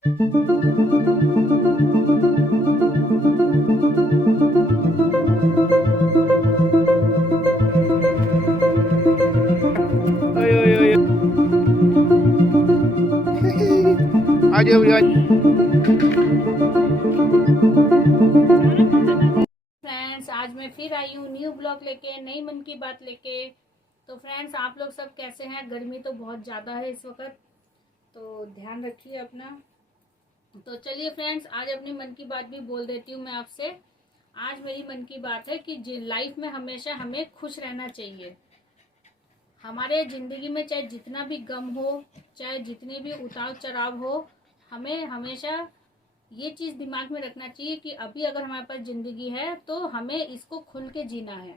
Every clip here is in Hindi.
ओए ओए ओए आ जाओ यार। फ्रेंड्स, आज मैं फिर आई हूँ न्यू ब्लॉग लेके, नई मन की बात लेके। तो फ्रेंड्स, आप लोग सब कैसे हैं? गर्मी तो बहुत ज़्यादा है इस वक्त, तो ध्यान रखिए अपना। तो चलिए फ्रेंड्स, आज अपनी मन की बात भी बोल देती हूँ मैं आपसे। आज मेरी मन की बात है कि लाइफ में हमेशा हमें खुश रहना चाहिए। हमारे ज़िंदगी में चाहे जितना भी गम हो, चाहे जितनी भी उतार चढ़ाव हो, हमें हमेशा ये चीज़ दिमाग में रखना चाहिए कि अभी अगर हमारे पास ज़िंदगी है तो हमें इसको खुल के जीना है।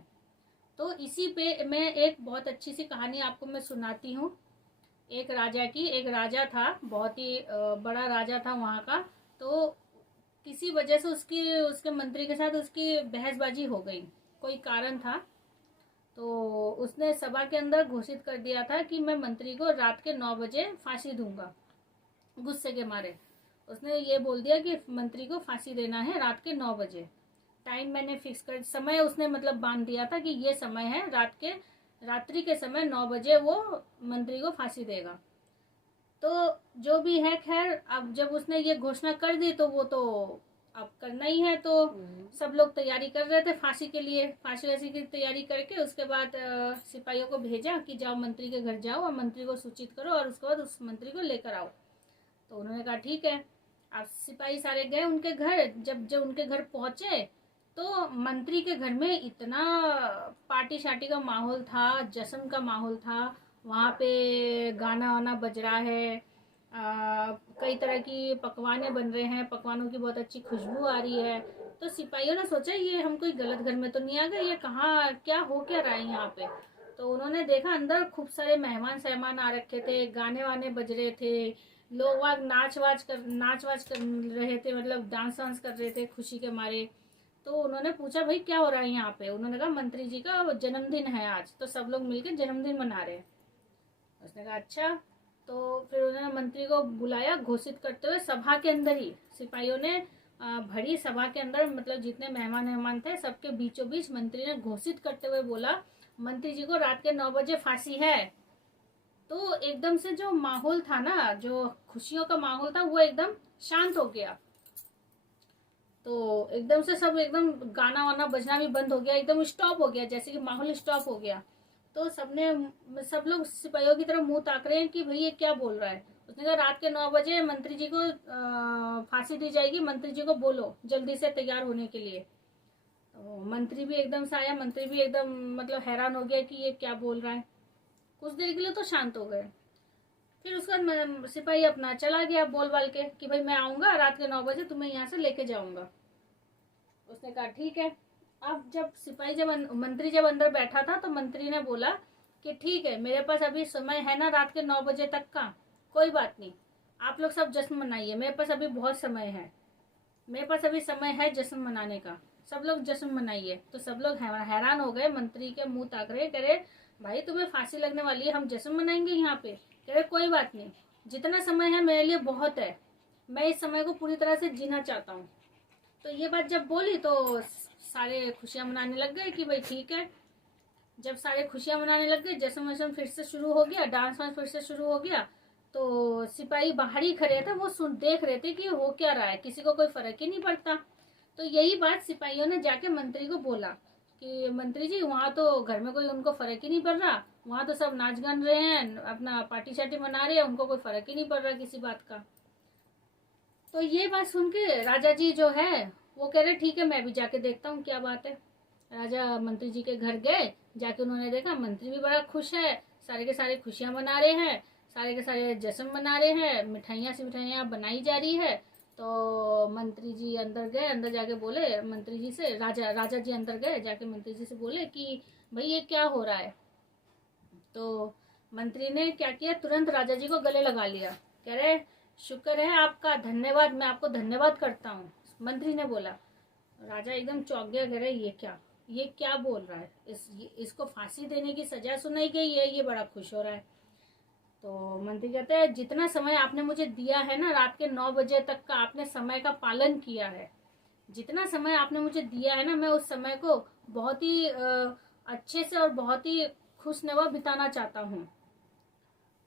तो इसी पे मैं एक बहुत अच्छी सी कहानी आपको मैं सुनाती हूँ। एक राजा की, एक राजा था, बहुत ही बड़ा राजा था वहाँ का। तो किसी वजह से उसकी उसके मंत्री के साथ उसकी बहसबाजी हो गई, कोई कारण था। तो उसने सभा के अंदर घोषित कर दिया था कि मैं मंत्री को रात के 9 बजे फांसी दूंगा। गुस्से के मारे उसने ये बोल दिया कि मंत्री को फांसी देना है रात के 9 बजे। टाइम मैंने फिक्स कर, समय उसने मतलब बांध दिया था कि ये समय है, रात्रि के समय 9 बजे वो मंत्री को फांसी देगा। तो जो भी है, खैर, अब जब उसने ये घोषणा कर दी तो वो तो अब करना ही है। तो सब लोग तैयारी कर रहे थे फांसी के लिए। फांसी वासी की तैयारी करके उसके बाद सिपाहियों को भेजा कि जाओ मंत्री के घर जाओ और मंत्री को सूचित करो और उसके बाद उस मंत्री को लेकर आओ। तो उन्होंने कहा ठीक है। अब सिपाही सारे गए उनके घर। जब जब उनके घर पहुंचे तो मंत्री के घर में इतना पार्टी शार्टी का माहौल था, जश्न का माहौल था। वहाँ पे गाना वाना बज रहा है, कई तरह की पकवाने बन रहे हैं, पकवानों की बहुत अच्छी खुशबू आ रही है। तो सिपाहियों ने सोचा ये हम कोई गलत घर में तो नहीं आ गए, ये कहाँ क्या हो क्या रहा है यहाँ पे। तो उन्होंने देखा अंदर खूब सारे मेहमान सहमान आ रखे थे, गाने वाने बज रहे थे, लोग वहाँ नाच वाच कर रहे थे, मतलब डांस वांस कर रहे थे खुशी के मारे। तो उन्होंने पूछा भाई क्या हो रहा है यहाँ पे। उन्होंने कहा मंत्री जी का जन्मदिन है आज, तो सब लोग मिलकर जन्मदिन मना रहे हैं। उसने कहा अच्छा। तो फिर उन्होंने मंत्री को बुलाया, घोषित करते हुए सभा के अंदर ही सिपाहियों ने भरी सभा के अंदर, मतलब जितने मेहमान मेहमान थे सबके बीचों बीच मंत्री ने घोषित करते हुए बोला मंत्री जी को रात के 9 बजे फांसी है। तो एकदम से जो माहौल था ना, जो खुशियों का माहौल था, वो एकदम शांत हो गया। तो एकदम से सब एकदम गाना वाना बजना भी बंद हो गया, एकदम स्टॉप हो गया, जैसे कि माहौल स्टॉप हो गया। तो सब लोग सिपाहियों की तरफ मुंह ताक रहे हैं कि भाई ये क्या बोल रहा है। उसने कहा रात के 9 बजे मंत्री जी को फांसी दी जाएगी, मंत्री जी को बोलो जल्दी से तैयार होने के लिए। तो मंत्री भी एकदम से आया, मंत्री भी एकदम मतलब हैरान हो गया कि ये क्या बोल रहा है। कुछ देर के लिए तो शांत हो गए। फिर उसका सिपाही अपना चला गया बोल बाल के कि भाई मैं आऊंगा रात के 9 बजे, तुम्हें यहाँ से लेके जाऊंगा। उसने कहा ठीक है। अब जब मंत्री जब अंदर बैठा था तो मंत्री ने बोला कि ठीक है, मेरे पास अभी समय है ना रात के 9 बजे तक का, कोई बात नहीं, आप लोग सब जश्न मनाइए, मेरे पास अभी बहुत समय है, मेरे पास अभी समय है जश्न मनाने का, सब लोग जश्न मनाइए। तो सब लोग हैरान हो गए, मंत्री के मुंह ताक रहे, कह रहे भाई तुम्हें फांसी लगने वाली है, हम जश्न मनाएंगे यहाँ पे? कह रहे कोई बात नहीं, जितना समय है मेरे लिए बहुत है, मैं इस समय को पूरी तरह से जीना चाहता हूँ। तो ये बात जब बोली तो सारे खुशियां मनाने लग गए कि भाई ठीक है। जब सारे खुशियां मनाने लग गए, जश्न वश्न फिर से शुरू हो गया, डांस वांस फिर से शुरू हो गया। तो सिपाही बाहर ही खड़े थे, वो सुन देख रहे थे कि हो क्या रहा है, किसी को कोई फर्क ही नहीं पड़ता। तो यही बात सिपाहियों ने जाके मंत्री को बोला कि मंत्री जी वहाँ तो घर में कोई उनको फर्क ही नहीं पड़ रहा, वहाँ तो सब नाच गान रहे हैं, अपना पार्टी शार्टी मना रहे हैं, उनको कोई फर्क ही नहीं पड़ रहा किसी बात का। तो ये बात सुन के राजा जी जो है वो कह रहे ठीक है, मैं भी जाके देखता हूँ क्या बात है। राजा मंत्री जी के घर गए, जाके उन्होंने देखा मंत्री भी बड़ा खुश है, सारे के सारे खुशियां मना रहे हैं, सारे के सारे जश्न मना रहे हैं, मिठाइयाँ सी मिठाइयाँ बनाई जा रही है। तो मंत्री जी अंदर गए, अंदर जाके बोले मंत्री जी से, राजा राजा जी अंदर गए, जाके मंत्री जी से बोले कि भाई ये क्या हो रहा है। तो मंत्री ने क्या किया, तुरंत राजा जी को गले लगा लिया, कह रहे शुक्र है आपका, धन्यवाद, मैं आपको धन्यवाद करता हूँ, मंत्री ने बोला। राजा एकदम चौंक गया, कह रहे ये क्या बोल रहा है, इसको फांसी देने की सजा सुनाई गई है, ये बड़ा खुश हो रहा है। तो मंत्री कहते हैं जितना समय आपने मुझे दिया है ना, रात के 9 बजे तक का आपने समय का पालन किया है, जितना समय आपने मुझे दिया है ना, मैं उस समय को बहुत ही अच्छे से और बहुत ही खुशनवा बिताना चाहता हूँ।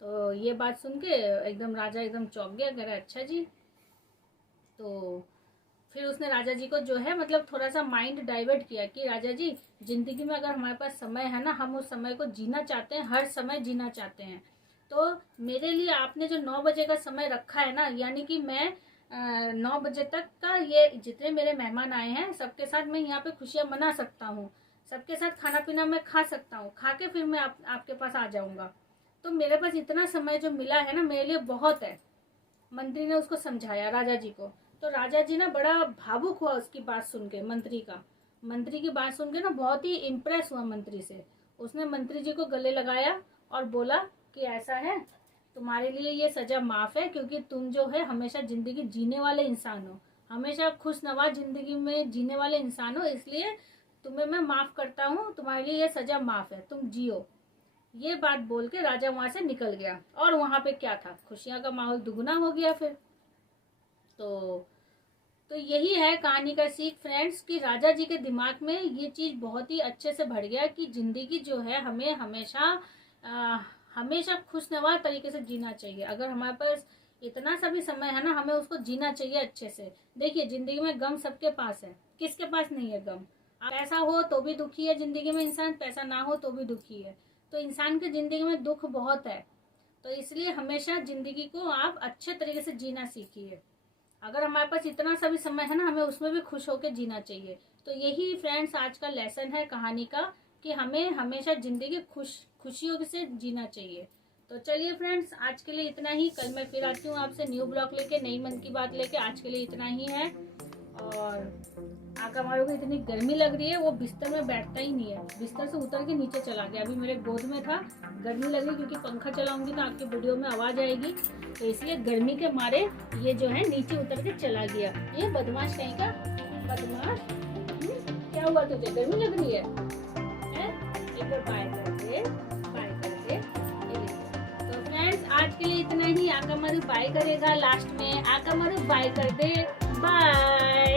तो ये बात सुन के एकदम राजा एकदम चौंक गया, कह रहा अच्छा जी। तो फिर उसने राजा जी को जो है मतलब थोड़ा सा माइंड डाइवर्ट किया कि राजा जी, जिंदगी में अगर हमारे पास समय है ना, हम उस समय को जीना चाहते हैं, हर समय जीना चाहते हैं। तो मेरे लिए आपने जो 9 बजे का समय रखा है ना, यानी कि मैं 9 बजे तक का ये जितने मेरे मेहमान आए हैं सबके साथ मैं यहाँ पे खुशियाँ मना सकता हूँ, सबके साथ खाना पीना मैं खा सकता हूँ, खा के फिर मैं आपके पास आ जाऊँगा। तो मेरे पास इतना समय जो मिला है ना, मेरे लिए बहुत है। मंत्री ने उसको समझाया राजा जी को। तो राजा जी ना बड़ा भावुक हुआ उसकी बात सुन के, मंत्री की बात सुन के ना बहुत ही इम्प्रेस हुआ मंत्री से। उसने मंत्री जी को गले लगाया और बोला कि ऐसा है, तुम्हारे लिए ये सजा माफ है, क्योंकि तुम जो है हमेशा जिंदगी जीने वाले इंसान हो, हमेशा खुशनवा जिंदगी में जीने वाले इंसान हो, इसलिए तुम्हें मैं माफ करता हूँ, तुम्हारे लिए ये सजा माफ है, तुम जियो। ये बात बोल के राजा वहां से निकल गया। और वहां पे क्या था, खुशियां का माहौल दुगुना हो गया फिर। तो यही है कहानी का सीख फ्रेंड्स, कि राजा जी के दिमाग में ये चीज बहुत ही अच्छे से भर गया कि जिंदगी जो है हमें हमेशा खुशनवा तरीके से जीना चाहिए। अगर हमारे पास इतना सा भी समय है ना, हमें उसको जीना चाहिए अच्छे से। देखिए जिंदगी में गम सबके पास है, किसके पास नहीं है गम। पैसा हो तो भी दुखी है जिंदगी में इंसान, पैसा ना हो तो भी दुखी है। तो इंसान की जिंदगी में दुख बहुत है, तो इसलिए हमेशा जिंदगी को आप अच्छे तरीके से जीना सीखिए। अगर हमारे पास इतना सा भी समय है ना, हमें उसमें भी खुश होकर जीना चाहिए। तो यही फ्रेंड्स आज का लेसन है कहानी का, कि हमें हमेशा जिंदगी खुशियों से जीना चाहिए। तो चलिए फ्रेंड्स, आज के लिए इतना ही। कल मैं फिर आती हूँ आपसे न्यू ब्लॉग लेके, नई मन की बात लेके। आज के लिए इतना ही है। और आकामारू को इतनी गर्मी लग रही है, वो बिस्तर में बैठता ही नहीं है, बिस्तर से उतर के नीचे चला गया। अभी मेरे गोद में था, गर्मी लग रही क्योंकि पंखा चलाऊंगी तो आपकी वीडियो में आवाज आएगी, तो इसलिए गर्मी के मारे ये जो है नीचे उतर के चला गया। ये बदमाश कहीं का बदमाश। क्या हुआ तुझे, गर्मी लग रही है? एक बार बाय कर दे, बाय कर दे। तो फ्रेंड्स आज के लिए इतना ही। आकामारू बाय करेगा लास्ट में, आकामारू बाय कर दे, बाय।